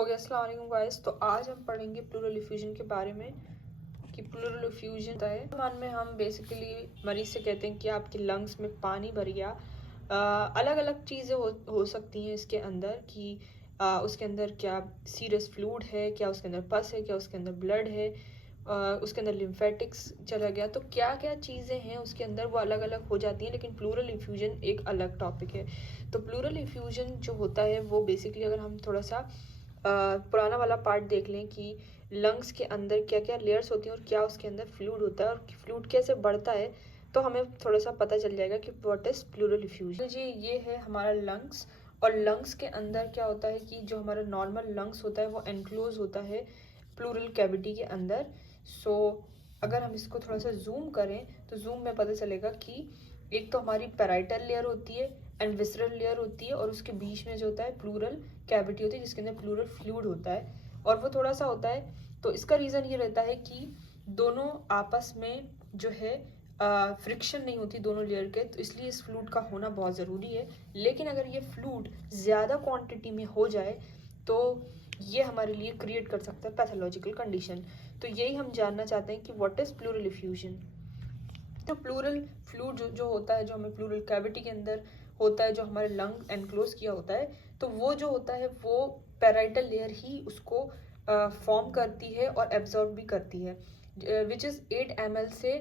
Okay, अस्सलाम वालेकुम guys. तो आज हम पढ़ेंगे प्लूरल इफ्यूजन के बारे में कि प्लूरल इफ्यूजन होता है। मान में हम बेसिकली मरीज से कहते हैं कि आपके लंग्स में पानी भर गया। अलग अलग चीज़ें हो सकती हैं इसके अंदर कि उसके अंदर क्या सीरियस फ्लूइड है, क्या उसके अंदर पस है, क्या उसके अंदर ब्लड है, उसके अंदर लिम्फेटिक्स चला गया। तो क्या क्या चीज़ें हैं उसके अंदर वो अलग अलग हो जाती हैं, लेकिन प्लूरल इफ्यूजन एक अलग टॉपिक है। तो प्लूरल इफ्यूजन जो होता है वो बेसिकली अगर हम थोड़ा सा पुराना वाला पार्ट देख लें कि लंग्स के अंदर क्या क्या लेयर्स होती हैं और क्या उसके अंदर फ्लूइड होता है और फ्लूइड कैसे बढ़ता है, तो हमें थोड़ा सा पता चल जाएगा कि व्हाट इज प्लूरल इफ्यूजन। जी, ये है हमारा लंग्स। और लंग्स के अंदर क्या होता है कि जो हमारा नॉर्मल लंग्स होता है वो एनक्लोज होता है प्लूरल कैविटी के अंदर। सो अगर हम इसको थोड़ा सा जूम करें तो जूम में पता चलेगा कि एक तो हमारी पैराइटल लेयर होती है एंड विसरल लेयर होती है, और उसके बीच में जो होता है प्लूरल कैविटी होती है जिसके अंदर प्लूरल फ्लूइड होता है, और वो थोड़ा सा होता है। तो इसका रीज़न ये रहता है कि दोनों आपस में जो है फ्रिक्शन नहीं होती दोनों लेयर के, तो इसलिए इस फ्लूइड का होना बहुत ज़रूरी है। लेकिन अगर ये फ्लूइड ज़्यादा क्वांटिटी में हो जाए तो ये हमारे लिए क्रिएट कर सकता है पैथोलॉजिकल कंडीशन। तो यही हम जानना चाहते हैं कि व्हाट इज़ प्लूरल इफ्यूजन। तो प्लूरल फ्लूइड जो होता है, जो हमें प्लूरल कैविटी के अंदर होता है, जो हमारे लंग एनक्लोज किया होता है, तो वो जो होता है वो पैराइटल लेयर ही उसको फॉर्म करती है और एब्जॉर्ब भी करती है, विच इज़ 8 ml से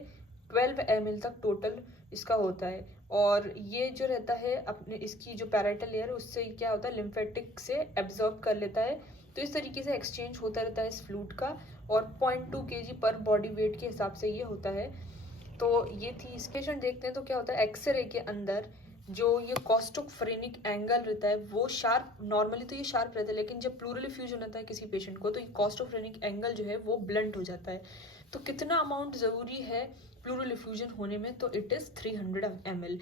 12 ml तक टोटल इसका होता है। और ये जो रहता है अपने इसकी जो पैराइटल लेयर उससे क्या होता है लिम्फेटिक से एब्जॉर्ब कर लेता है। तो इस तरीके से एक्सचेंज होता रहता है इस फ्लूइड का, और 0.2 kg पर बॉडी वेट के हिसाब से ये होता है। तो ये थी इसके पेशेंट देखते हैं तो क्या होता है एक्सरे के अंदर जो ये कॉस्टोफ्रेनिक एंगल रहता है वो शार्प, नॉर्मली तो ये शार्प रहता है, लेकिन जब प्लूरल इफ्यूजन होता है किसी पेशेंट को तो ये कॉस्टोफ्रेनिक एंगल जो है वो ब्लंट हो जाता है। तो कितना अमाउंट ज़रूरी है प्लूरल इफ्यूजन होने में, तो इट इज़ 300 ml।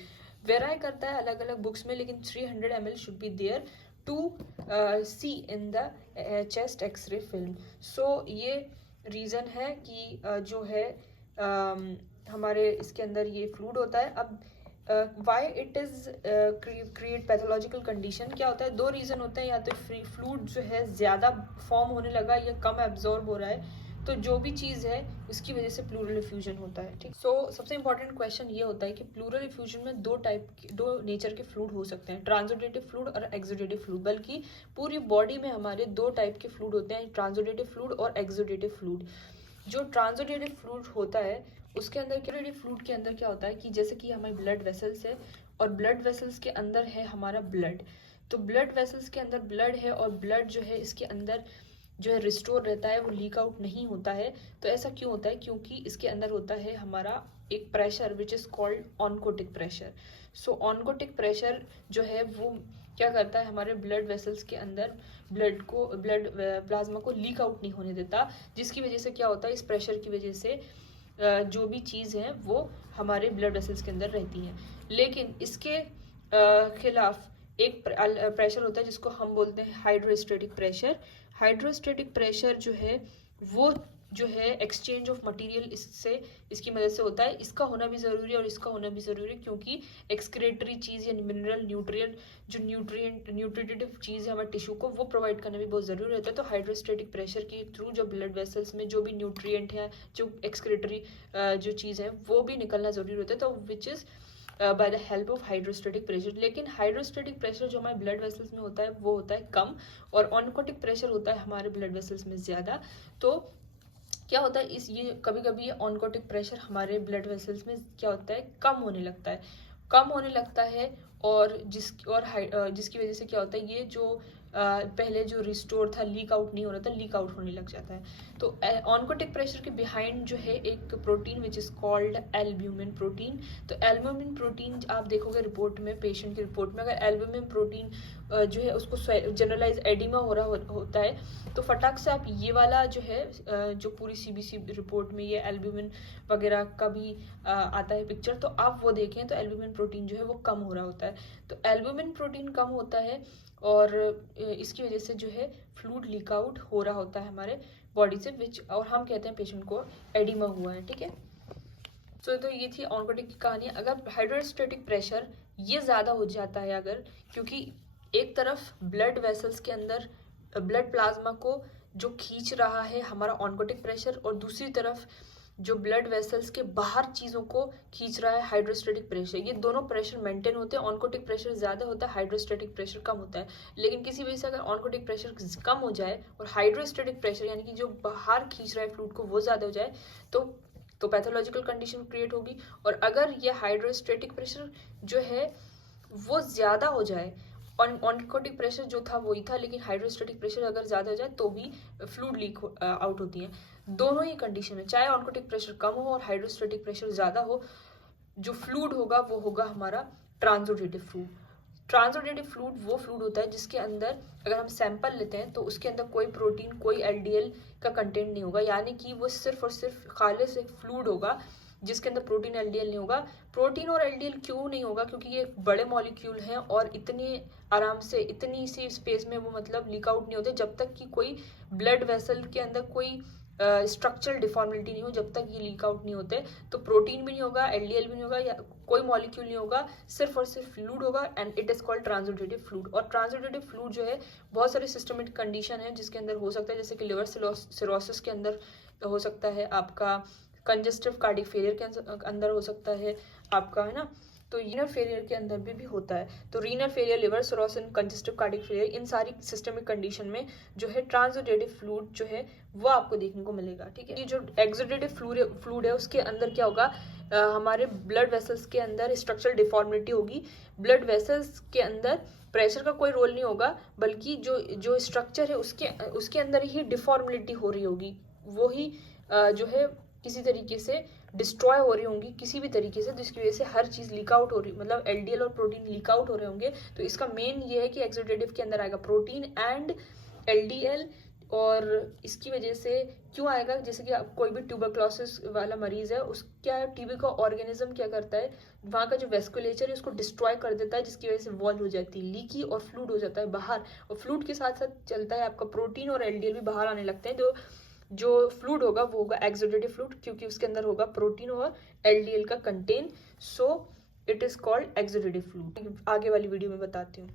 वेराई करता है अलग अलग बुक्स में, लेकिन 300 ml should be there to see in the chest X-ray film. So ये रीज़न है कि जो है हमारे इसके अंदर ये फ्लूइड होता है। अब why it is create pathological condition, क्या होता है, दो रीज़न होते हैं, या तो फ्री फ्लूइड जो है ज़्यादा फॉर्म होने लगा या कम एब्जॉर्ब हो रहा है, तो जो भी चीज़ है उसकी वजह से प्लूरल इफ्यूजन होता है। ठीक, सो सबसे इंपॉर्टेंट क्वेश्चन ये होता है कि प्लूरल इफ्यूजन में दो नेचर के फ्लूइड हो सकते हैं, ट्रांसोडेटिव फ्लूइड और एक्सोडेटिव फ्लूइड। बल्कि पूरी बॉडी में हमारे दो टाइप के फ्लूइड होते हैं, ट्रांसोडेटिव फ्लूइड और एक्सोडेटिव फ्लूइड। जो ट्रांसोडेटिव फ्लूइड होता है उसके अंदर क्या, फ्लूइड के अंदर क्या होता है कि जैसे कि हमारे ब्लड वेसल्स है और ब्लड वेसल्स के अंदर है हमारा ब्लड। तो ब्लड वेसल्स के अंदर ब्लड है और ब्लड जो है इसके अंदर जो है रिस्टोर रहता है, वो लीक आउट नहीं होता है। तो ऐसा क्यों होता है, क्योंकि इसके अंदर होता है हमारा एक pressure which is called oncotic pressure. So oncotic pressure जो है वो क्या करता है, हमारे ब्लड वेसल्स के अंदर ब्लड प्लाज्मा को लीक आउट नहीं होने देता, जिसकी वजह से क्या होता है, इस प्रेशर की वजह से जो भी चीज़ है वो हमारे ब्लड वेसल्स के अंदर रहती हैं। लेकिन इसके खिलाफ एक प्रेशर होता है जिसको हम बोलते हैं हाइड्रोस्टेटिक प्रेशर। हाइड्रोस्टेटिक प्रेशर जो है वो जो है एक्सचेंज ऑफ मटेरियल इससे इसकी मदद से होता है। इसका होना भी ज़रूरी है और इसका होना भी ज़रूरी है, क्योंकि एक्सक्रेटरी चीज़ या मिनरल न्यूट्रिएंट जो न्यूट्रिटिव चीज़ है हमारे टिश्यू को, वो प्रोवाइड करना भी बहुत ज़रूरी रहता है। तो हाइड्रोस्टेटिक प्रेशर के थ्रू जो ब्लड वेसल्स में जो भी न्यूट्रिएंट है, जो एक्सक्रेटरी जो चीज़ है वो भी निकलना ज़रूरी होता है, तो which is by the help of hydrostatic pressure. लेकिन हाइड्रोस्टेटिक प्रेशर जो हमारे ब्लड वेसल्स में होता है वो होता है कम, और ऑनकोटिक प्रेशर होता है हमारे ब्लड वेसल्स में ज़्यादा। तो क्या होता है, इस ये कभी कभी ये ऑनकोटिक प्रेशर हमारे ब्लड वेसल्स में क्या होता है, कम होने लगता है, और जिसकी वजह से क्या होता है, ये जो पहले जो रिस्टोर था, लीक आउट नहीं हो रहा था, लीक आउट होने लग जाता है। तो ऑनकोटिक प्रेशर के बिहाइंड जो है एक protein which is called albumin protein. तो एल्ब्यूमिन प्रोटीन आप देखोगे रिपोर्ट में, पेशेंट की रिपोर्ट में, अगर एल्ब्यूमिन प्रोटीन जो है उसको जनरलाइज एडिमा हो रहा होता है, तो फटाक से आप ये वाला जो है जो पूरी सीबीसी रिपोर्ट में ये एल्ब्यूमिन वगैरह का भी आता है पिक्चर, तो आप वो देखें तो एल्ब्यूमिन प्रोटीन जो है वो कम हो रहा होता है। तो एल्ब्यूमिन प्रोटीन कम होता है और इसकी वजह से जो है फ्लूइड लीक आउट हो रहा होता है हमारे बॉडी से, विच और हम कहते हैं पेशेंट को एडिमा हुआ है। ठीक है, तो ये थी ऑनकोटिक की कहानी। अगर हाइड्रोस्टेटिक प्रेशर ये ज़्यादा हो जाता है अगर, क्योंकि एक तरफ ब्लड वेसल्स के अंदर ब्लड प्लाज्मा को जो खींच रहा है हमारा ऑनकोटिक प्रेशर, और दूसरी तरफ जो ब्लड वेसल्स के बाहर चीज़ों को खींच रहा है हाइड्रोस्टेटिक प्रेशर। ये दोनों प्रेशर मेंटेन होते हैं। ऑनकोटिक प्रेशर ज़्यादा होता है, हाइड्रोस्टेटिक प्रेशर कम होता है। लेकिन किसी वजह से अगर ऑनकोटिक प्रेशर कम हो जाए और हाइड्रोस्टेटिक प्रेशर यानी कि जो बाहर खींच रहा है फ्लूइड को वो ज़्यादा हो जाए तो पैथोलॉजिकल कंडीशन क्रिएट होगी। और अगर ये हाइड्रोस्टेटिक प्रेशर जो है वो ज़्यादा हो जाए, ऑनकोटिक प्रेशर जो था वही था, लेकिन हाइड्रोस्टेटिक प्रेशर अगर ज़्यादा हो जाए तो भी फ्लूइड लीक आउट होती है। दोनों ही कंडीशन में, चाहे ऑनकोटिक प्रेशर कम हो और हाइड्रोस्टेटिक प्रेशर ज़्यादा हो, जो फ्लूइड होगा वो होगा हमारा ट्रांसोडेटिव फ्लूइड। ट्रांसोडेटिव फ्लूइड वो फ्लूइड होता है जिसके अंदर अगर हम सैंपल लेते हैं तो उसके अंदर कोई प्रोटीन, कोई एलडीएल का कंटेंट नहीं होगा, यानी कि वो सिर्फ और सिर्फ खालिस एक फ्लूइड होगा जिसके अंदर प्रोटीन एलडीएल नहीं होगा। प्रोटीन और एलडीएल क्यों नहीं होगा? क्योंकि ये बड़े मॉलिक्यूल हैं और इतने आराम से इतनी सी स्पेस में वो मतलब लीक आउट नहीं होते जब तक कि कोई ब्लड वेसल के अंदर कोई स्ट्रक्चरल डिफॉर्मिलिटी नहीं हो, जब तक ये लीक आउट नहीं होते। तो प्रोटीन भी नहीं होगा, एलडीएल भी नहीं होगा, या कोई मॉलिक्यूल नहीं होगा, सिर्फ और सिर्फ फ्लूइड होगा, and it is called transudative fluid. और ट्रांसोडेटिव फ्लूइड जो है बहुत सारी सिस्टमेटिक कंडीशन है जिसके अंदर हो सकता है, जैसे कि लिवर सिरोसिस के अंदर हो सकता है, आपका कंजेस्टिव कार्डिक फेलियर के अंदर हो सकता है आपका, है ना। तो रीनल फेलियर के अंदर भी होता है। तो renal failure, liver cirrhosis, congestive cardiac failure, इन सारी सिस्टमिक कंडीशन में जो है ट्रांसोडेटिव फ्लूइड जो है वो आपको देखने को मिलेगा, ठीक है। ये जो एक्सोडेटिव फ्लूइड है उसके अंदर क्या होगा, हमारे ब्लड वेसल्स के अंदर स्ट्रक्चरल डिफॉर्मिलिटी होगी। ब्लड वेसल्स के अंदर प्रेशर का कोई रोल नहीं होगा, बल्कि जो स्ट्रक्चर है उसके अंदर ही डिफॉर्मिलिटी हो रही होगी, वो ही जो है किसी तरीके से डिस्ट्रॉय हो रही होंगी किसी भी तरीके से, जिसकी वजह से हर चीज़ लीक आउट हो रही, मतलब एलडीएल और प्रोटीन लीक आउट हो रहे होंगे। तो इसका मेन ये है कि एक्सोडेटिव के अंदर आएगा प्रोटीन एंड एलडीएल, और इसकी वजह से क्यों आएगा, जैसे कि कोई भी ट्यूबरक्लोसिस वाला मरीज है, उसका टीबी का ऑर्गेनिज्म क्या करता है, वहाँ का जो वेस्कुलेचर है उसको डिस्ट्रॉय कर देता है, जिसकी वजह से वॉल हो जाती है लीकी और फ्लूइड हो जाता है बाहर। और फ्लूइड के साथ साथ चलता है आपका प्रोटीन और एलडीएल भी बाहर आने लगते हैं। जो फ्लूइड होगा वो होगा एक्सोडेटिव फ्लूइड, क्योंकि उसके अंदर होगा प्रोटीन और एलडीएल का content, so it is called exudative fluid. आगे वाली वीडियो में बताती हूँ।